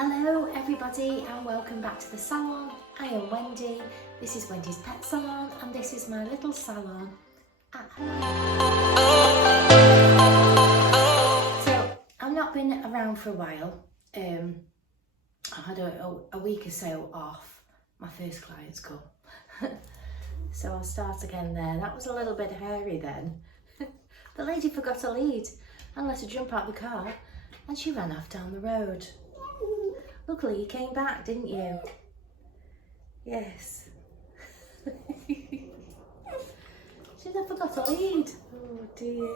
Hello everybody and welcome back to the salon. I am Wendy, this is Wendy's Pet Salon and this is my little salon at home. So I've not been around for a while. I had a week or so off. My first clients come. So I'll start again there. That was a little bit hairy then. The lady forgot to lead and let her jump out the car and she ran off down the road. Luckily you came back, didn't you? Yes. She forgot to lead. Oh dear.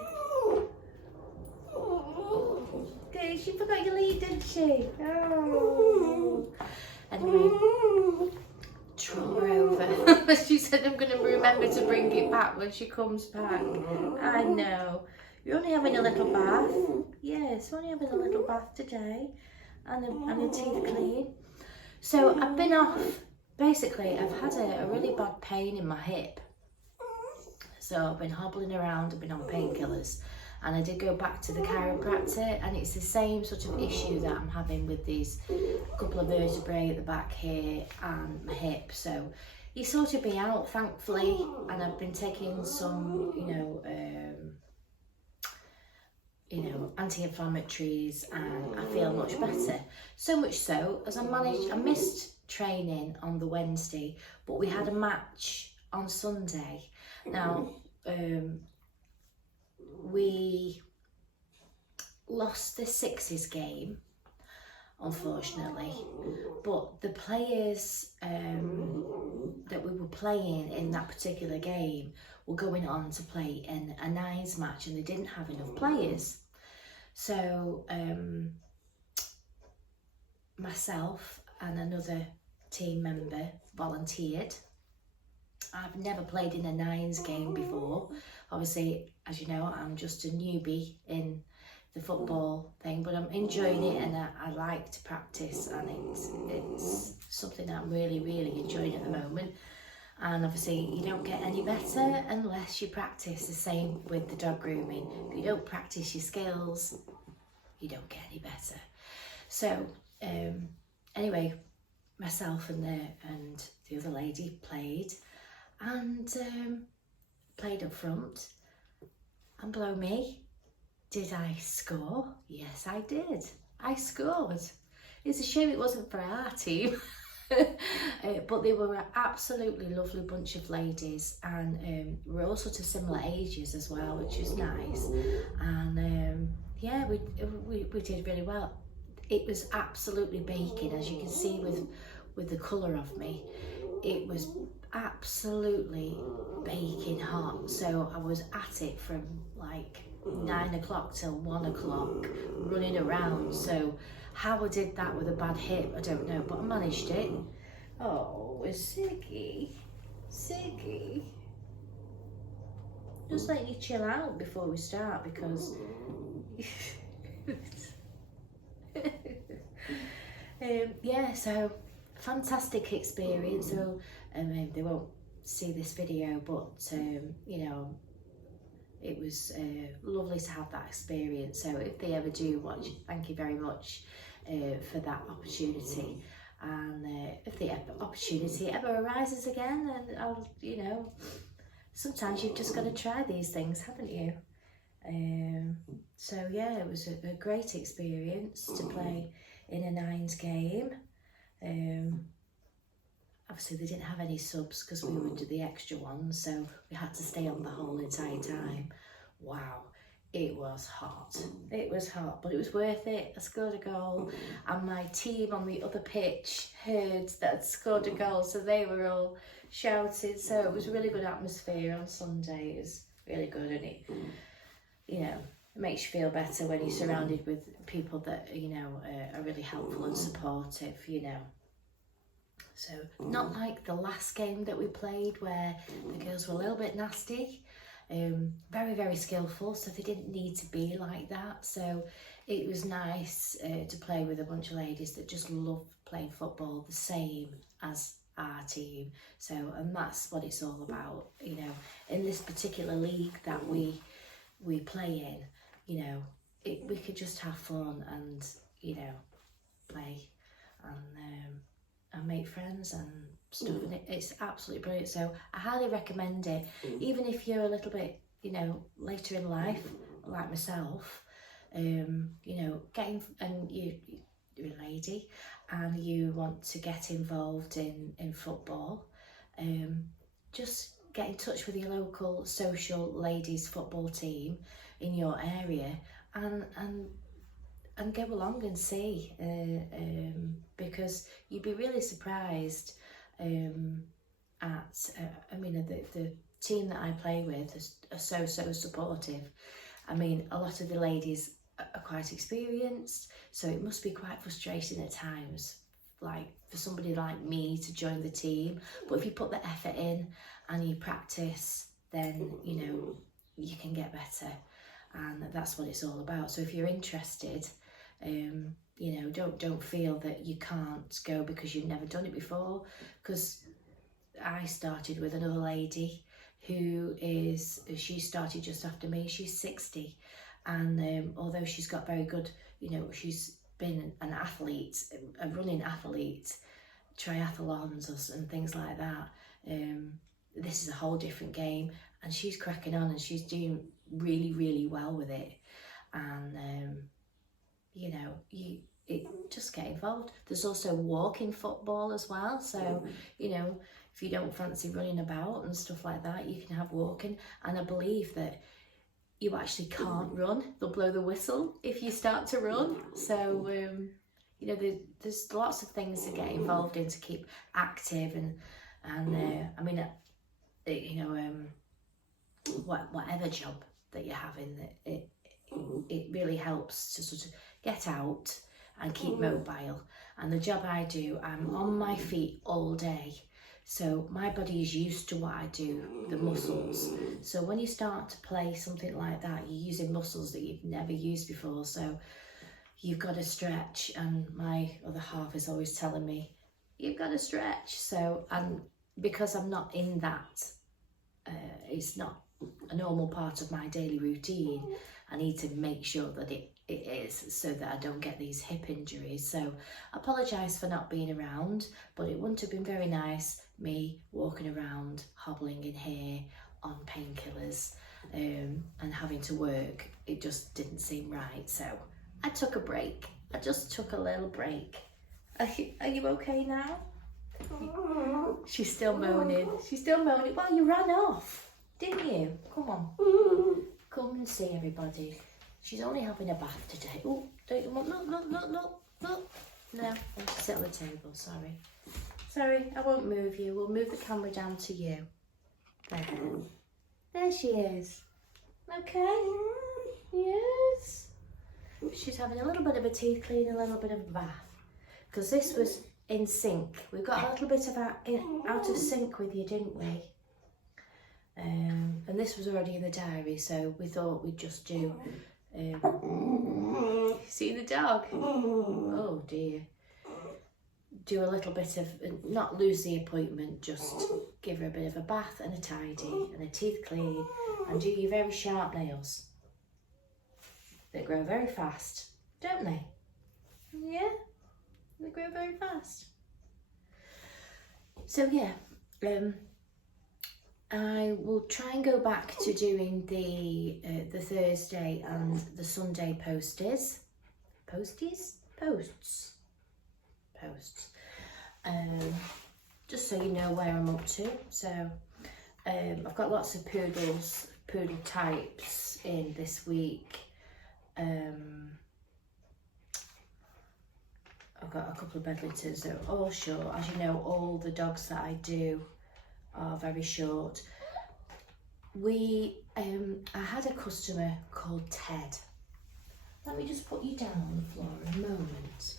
She forgot your lead, didn't she? Oh. Anyway, trauma over. She said I'm going to remember to bring it back when she comes back. I know. You're only having a little bath. Yes, only having a little bath today. And a teeth clean. So I've been off. Basically, I've had a really bad pain in my hip. So I've been hobbling around, I've been on painkillers. And I did go back to the chiropractor and it's the same sort of issue that I'm having with these couple of vertebrae at the back here and my hip. So he sorted me out, thankfully, and I've been taking some, anti-inflammatories and I feel much better. So much so as I missed training on the Wednesday, but we had a match on Sunday. Now, we lost the sixes game, unfortunately, but the players that we were playing in that particular game were going on to play in a nines match and they didn't have enough players. So myself and another team member volunteered. I've never played in a nines game before. Obviously, as you know, I'm just a newbie in the football thing, but I'm enjoying it and I like to practice and it's something that I'm really, really enjoying at the moment. And obviously you don't get any better unless you practice. The same with the dog grooming. If you don't practice your skills, you don't get any better. So anyway, myself and the other lady played and played up front, and blow me, did I score? Yes, I did. I scored. It's a shame it wasn't for our team. But they were an absolutely lovely bunch of ladies and we're all sort of similar ages as well, which is nice. And yeah, we did really well. It was absolutely baking, as you can see with the colour of me. It was absolutely baking hot. So I was at it from like 9 o'clock till 1 o'clock running around. So how I did that with a bad hip, I don't know, but I managed it. Oh, it's Siggy. Just let you chill out before we start because yeah, so fantastic experience. So they won't see this video, but it was lovely to have that experience. So if they ever do watch, thank you very much for that opportunity. And if the opportunity ever arises again, then I'll, sometimes you've just got to try these things, haven't you? So yeah, it was a great experience to play in a nines game. Obviously they didn't have any subs because we would do the extra ones, so we had to stay on the whole entire time. Wow, it was hot. It was hot, but it was worth it. I scored a goal and my team on the other pitch heard that I'd scored a goal, so they were all shouting. So it was a really good atmosphere on Sunday. It was really good, and it makes you feel better when you're surrounded with people that, are really helpful and supportive, So not like the last game that we played where the girls were a little bit nasty. Very, very skillful, so they didn't need to be like that. So it was nice to play with a bunch of ladies that just love playing football the same as our team. So, and that's what it's all about, in this particular league that we play in, we could just have fun and, play make friends and stuff, and it's absolutely brilliant. So I highly recommend it, even if you're a little bit, you know, later in life, like myself. You know, and you're a lady and you want to get involved in football, just get in touch with your local social ladies football team in your area and go along and see, because you'd be really surprised at I mean, the team that I play with are so supportive. I mean, a lot of the ladies are quite experienced, so it must be quite frustrating at times, like for somebody like me to join the team. But if you put the effort in and you practice, then you know you can get better, and that's what it's all about. So if you're interested, you know, don't feel that you can't go because you've never done it before, because I started with another lady she started just after me. She's 60, and although she's got very good, you know, she's been an athlete, a running athlete, triathlons and things like that. This is a whole different game, and she's cracking on and she's doing really well with it. And you know, just get involved. There's also walking football as well, so you know, if you don't fancy running about and stuff like that, you can have walking. And I believe that you actually can't run, they'll blow the whistle if you start to run. So you know, there's lots of things to get involved in to keep active, and I mean, you know, whatever job that you're having, it really helps to sort of get out and keep mobile. And the job I do, I'm on my feet all day, so my body is used to what I do, the muscles. So when you start to play something like that, you're using muscles that you've never used before, so you've got to stretch. And my other half is always telling me, you've got to stretch. So, and because I'm not in that, it's not a normal part of my daily routine, I need to make sure that it is, so that I don't get these hip injuries. So I apologise for not being around, but it wouldn't have been very nice, me walking around hobbling in here on painkillers, and having to work. It just didn't seem right, so I took a break. I just took a little break. Are you okay now? She's still moaning. Well, you ran off, didn't you? Come on. Come and see everybody. She's only having a bath today. Oh, don't you want? No. No, sit on the table. Sorry, I won't move you. We'll move the camera down to you. There she is. Okay. Yes. She's having a little bit of a teeth clean, a little bit of a bath, because this was in sync. We got a little bit of out of sync with you, didn't we? And this was already in the diary, so we thought we'd just do. See the dog? Oh dear. Do a little bit of, not lose the appointment, just give her a bit of a bath and a tidy and a teeth clean, and do your very sharp nails. They grow very fast, don't they? Yeah, they grow very fast. So yeah, I will try and go back to doing the Thursday and the Sunday posts. Just so you know where I'm up to. So I've got lots of poodle types in this week. I've got a couple of Bedlingtons that are all short. As you know, all the dogs that I do are very short. I had a customer called Ted. Let me just put you down on the floor a moment.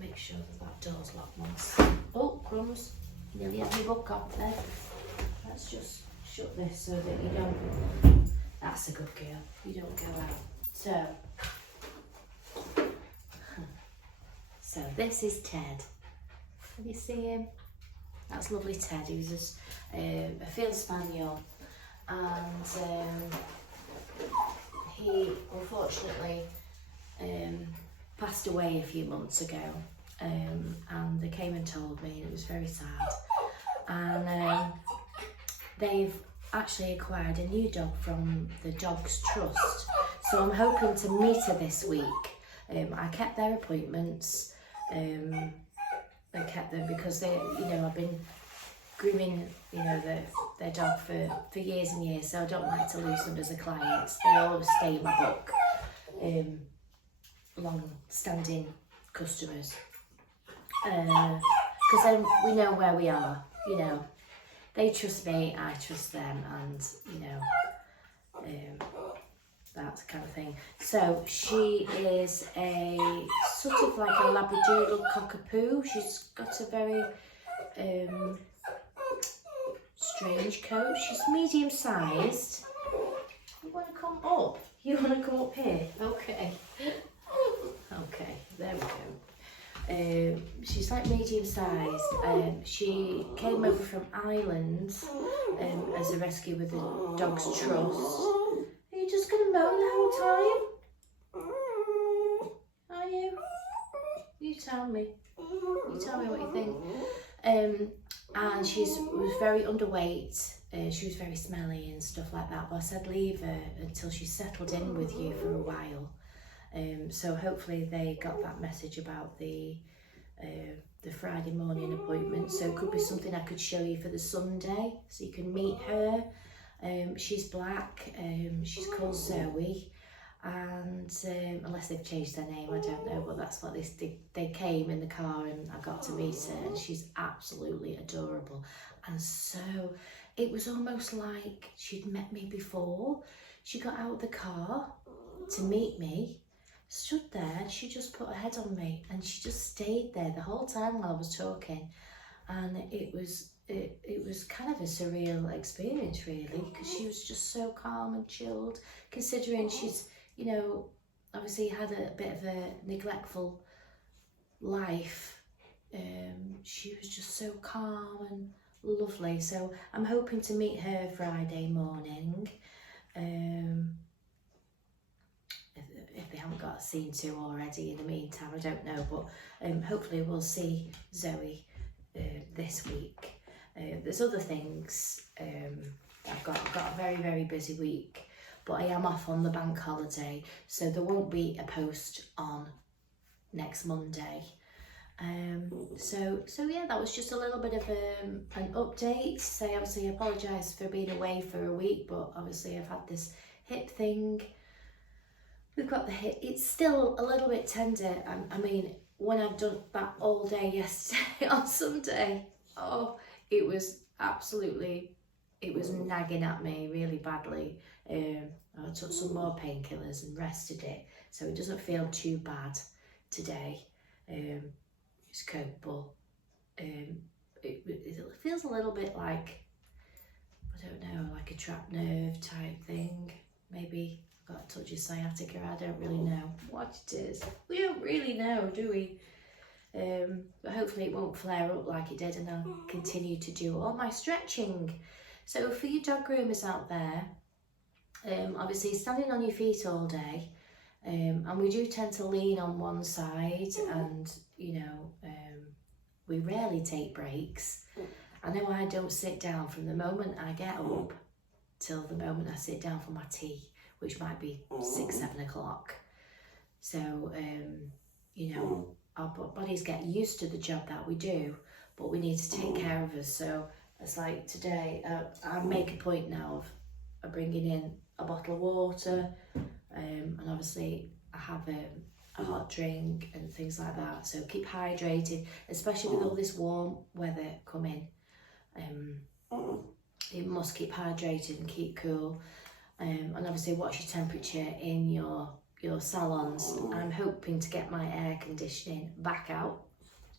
Make sure that door's locked once. Oh, crumbs. Nearly had my book off there. Let's just shut this so that you don't... That's a good girl. You don't go out. So this is Ted. Can you see him? That's lovely Ted. He was a field spaniel, and he unfortunately passed away a few months ago. and they came and told me, and it was very sad. And they've actually acquired a new dog from the Dogs Trust, so I'm hoping to meet her this week. I kept their appointments. I kept them because they, I've been grooming, their dog for years and years, so I don't like to lose them as a client. They always stay in my book, long-standing customers, because then we know where we are. They trust me, I trust them, and that kind of thing. So she is a sort of like a labradoodle cockapoo. She's got a very strange coat. She's medium sized. You want to come up? You want to come up here? Okay. Okay, there we go. She's like medium sized. She came over from Ireland as a rescue with the Dogs Trust. Are you just going to moan the whole time? Are you? You tell me. You tell me what you think. And she was very underweight. She was very smelly and stuff like that. But I said leave her until she's settled in with you for a while. So hopefully they got that message about the Friday morning appointment. So it could be something I could show you for the Sunday, so you can meet her. She's black. She's called Zoe, and unless they've changed their name, I don't know. But that's what they came in the car, and I got to meet her, and she's absolutely adorable. And so it was almost like she'd met me before. She got out of the car to meet me, stood there, and she just put her head on me, and she just stayed there the whole time while I was talking. And it was kind of a surreal experience, really, because she was just so calm and chilled, considering she's, obviously had a bit of a neglectful life. She was just so calm and lovely. So I'm hoping to meet her Friday morning. If they haven't got a scene to already in the meantime, I don't know, but hopefully we'll see Zoe this week. There's other things. I've got a very, very busy week, but I am off on the bank holiday, so there won't be a post on next Monday. So yeah, that was just a little bit of an update. So obviously I apologise for being away for a week, but obviously I've had this hip thing. We've got the hip, it's still a little bit tender. I mean, when I've done that all day yesterday on Sunday, it was nagging at me really badly. I took some more painkillers and rested it, so it doesn't feel too bad today. It's copeable. It feels a little bit like, I don't know, like a trapped nerve type thing. Maybe I've got a touch of sciatica. I don't really know what it is. We don't really know, do we? But hopefully it won't flare up like it did, and I'll continue to do all my stretching. So for you dog groomers out there, obviously standing on your feet all day, and we do tend to lean on one side, and we rarely take breaks. I know I don't sit down from the moment I get up till the moment I sit down for my tea, which might be 6-7 o'clock. So our bodies get used to the job that we do, but we need to take care of us. So it's like today, I make a point now of bringing in a bottle of water, and obviously I have a hot drink and things like that. So keep hydrated, especially with all this warm weather coming. You must keep hydrated and keep cool, and obviously watch your temperature in your salons. I'm hoping to get my air conditioning back out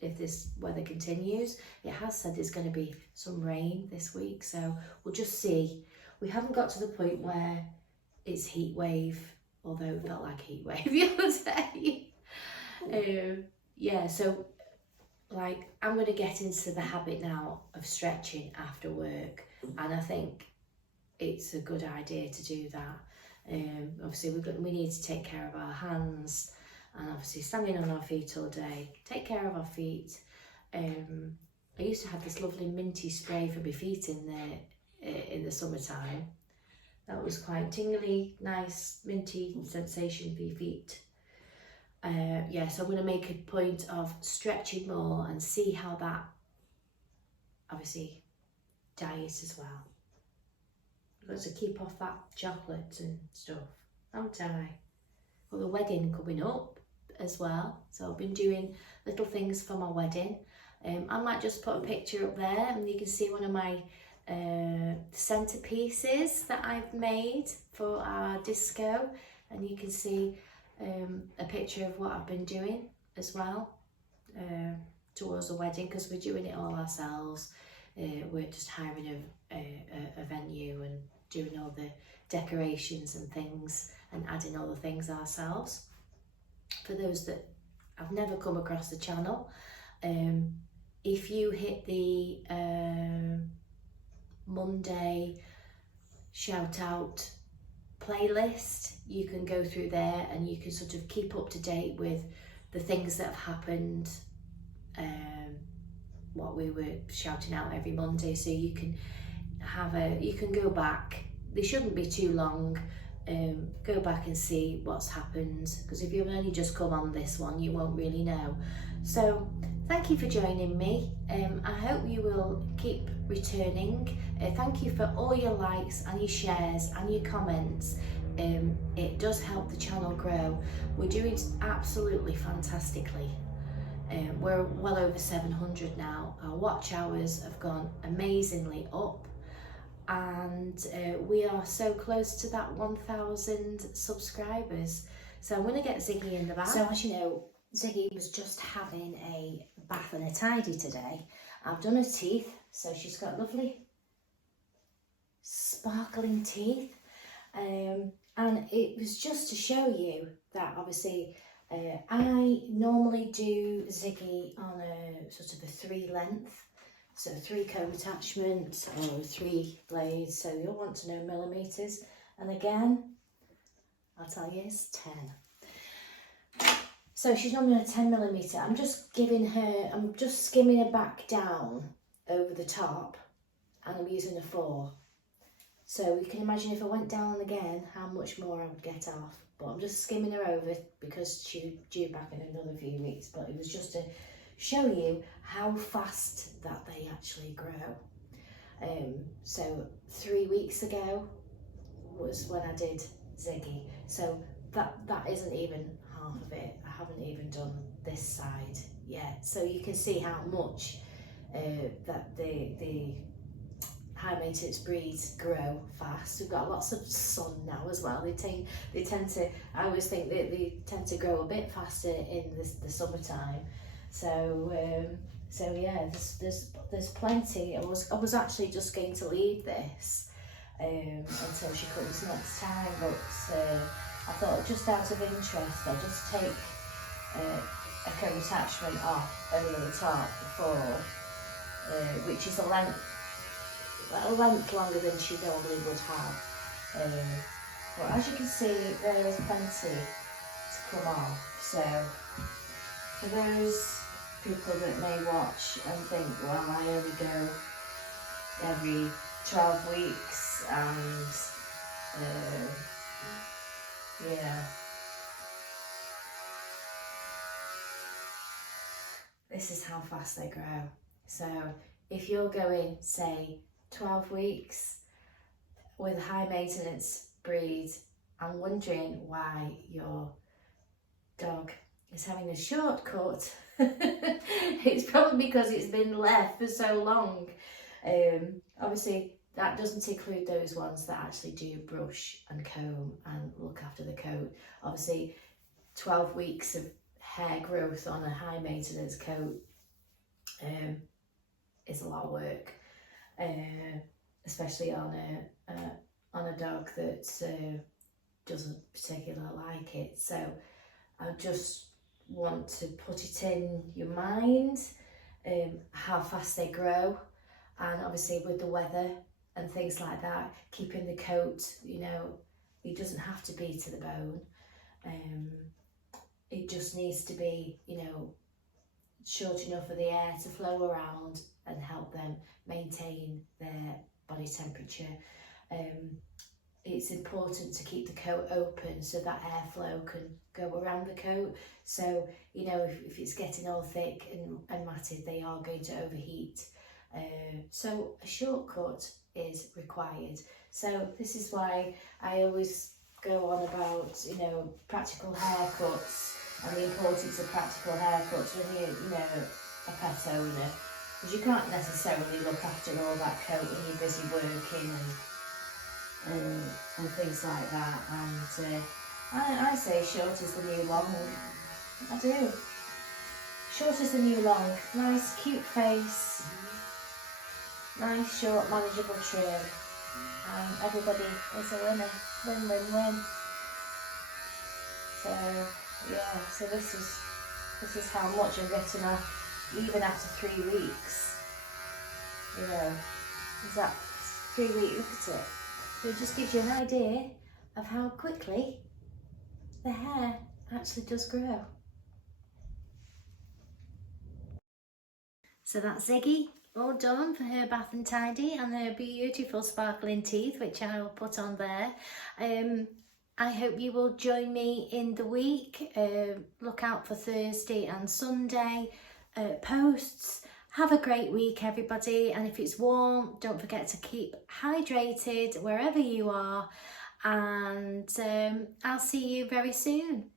if this weather continues. It has said there's going to be some rain this week, so we'll just see. We haven't got to the point where it's heat wave, although it felt like heat wave the other day. Yeah, so like I'm going to get into the habit now of stretching after work, and I think it's a good idea to do that. Obviously we need to take care of our hands, and obviously standing on our feet all day, take care of our feet. I used to have this lovely minty spray for my feet in the summertime. That was quite tingly, nice, minty sensation for your feet. Yeah, so I'm going to make a point of stretching more and see how that, obviously, diet as well. I've got to keep off that chocolate and stuff, haven't I? Well, the wedding coming up as well, so I've been doing little things for my wedding. I might just put a picture up there and you can see one of my centerpieces that I've made for our disco, and you can see a picture of what I've been doing as well towards the wedding, because we're doing it all ourselves. We're just hiring a venue and doing all the decorations and things and adding all the things ourselves. For those that have never come across the channel, if you hit the Monday shout out playlist, you can go through there and you can sort of keep up to date with the things that have happened, what we were shouting out every Monday, so you can you can go back. They shouldn't be too long. Go back and see what's happened, because if you've only just come on this one, you won't really know. So thank you for joining me. I hope you will keep returning. Thank you for all your likes and your shares and your comments. It does help the channel grow. We're doing absolutely fantastically. We're well over 700 now. Our watch hours have gone amazingly up, and we are so close to that 1,000 subscribers. So I'm going to get Ziggy in the back. So as you know, Ziggy was just having a bath and a tidy today. I've done her teeth, so she's got lovely sparkling teeth. And it was just to show you that obviously I normally do Ziggy on a sort of a 3 length. So 3 comb attachments or 3 blades, so you'll want to know millimetres. And again, I'll tell you, it's 10. So she's normally a 10mm. I'm just skimming her back down over the top, and I'm using a 4. So you can imagine if I went down again, how much more I would get off. But I'm just skimming her over because she's due back in another few weeks. But it was just to show you how fast that they actually grow. So 3 weeks ago was when I did Ziggy. So that isn't even half of it. I haven't even done this side yet. So you can see how much that the high maintenance breeds grow fast. We've got lots of sun now as well. They tend to, I always think that they tend to grow a bit faster in the summertime. So yeah, there's plenty. I was actually just going to leave this until she comes next time, but I thought, just out of interest, I'll just take a comb attachment off over the top before, which is a length longer than she normally would have. But as you can see, there is plenty to come off. So for those people that may watch and think, well, I only go every 12 weeks and yeah, this is how fast they grow. So if you're going, say, 12 weeks with a high maintenance breed and wondering why your dog is having a shortcut, it's probably because it's been left for so long. Obviously that doesn't include those ones that actually do brush and comb and look after the coat. Obviously 12 weeks of hair growth on a high maintenance coat is a lot of work, especially on a dog that doesn't particularly like it. So I just want to put it in your mind, how fast they grow, and obviously with the weather and things like that, keeping the coat, you know, it doesn't have to be to the bone. it just needs to be, you know, short enough for the air to flow around and help them maintain their body temperature. It's important to keep the coat open so that airflow can go around the coat. So, you know, if it's getting all thick and matted, they are going to overheat. So a shortcut is required. So this is why I always go on about, you know, practical haircuts and the importance of practical haircuts when you know, a pet owner. Because you can't necessarily look after all that coat when you're busy working and things like that. And I say short is the new long. I do. Short is the new long. Nice, cute face. Nice, short, manageable trim. And everybody is a winner. Win, win, win. So yeah, so this is how much I'm getting off even after 3 weeks. You know, is that 3 weeks? Look at it. So it just gives you an idea of how quickly the hair actually does grow. So that's Ziggy all done for her bath and tidy and her beautiful sparkling teeth, which I will put on there. I hope you will join me in the week. Look out for Thursday and Sunday posts. Have a great week, everybody. And if it's warm, don't forget to keep hydrated wherever you are. And I'll see you very soon.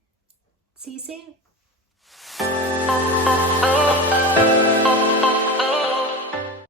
See you soon.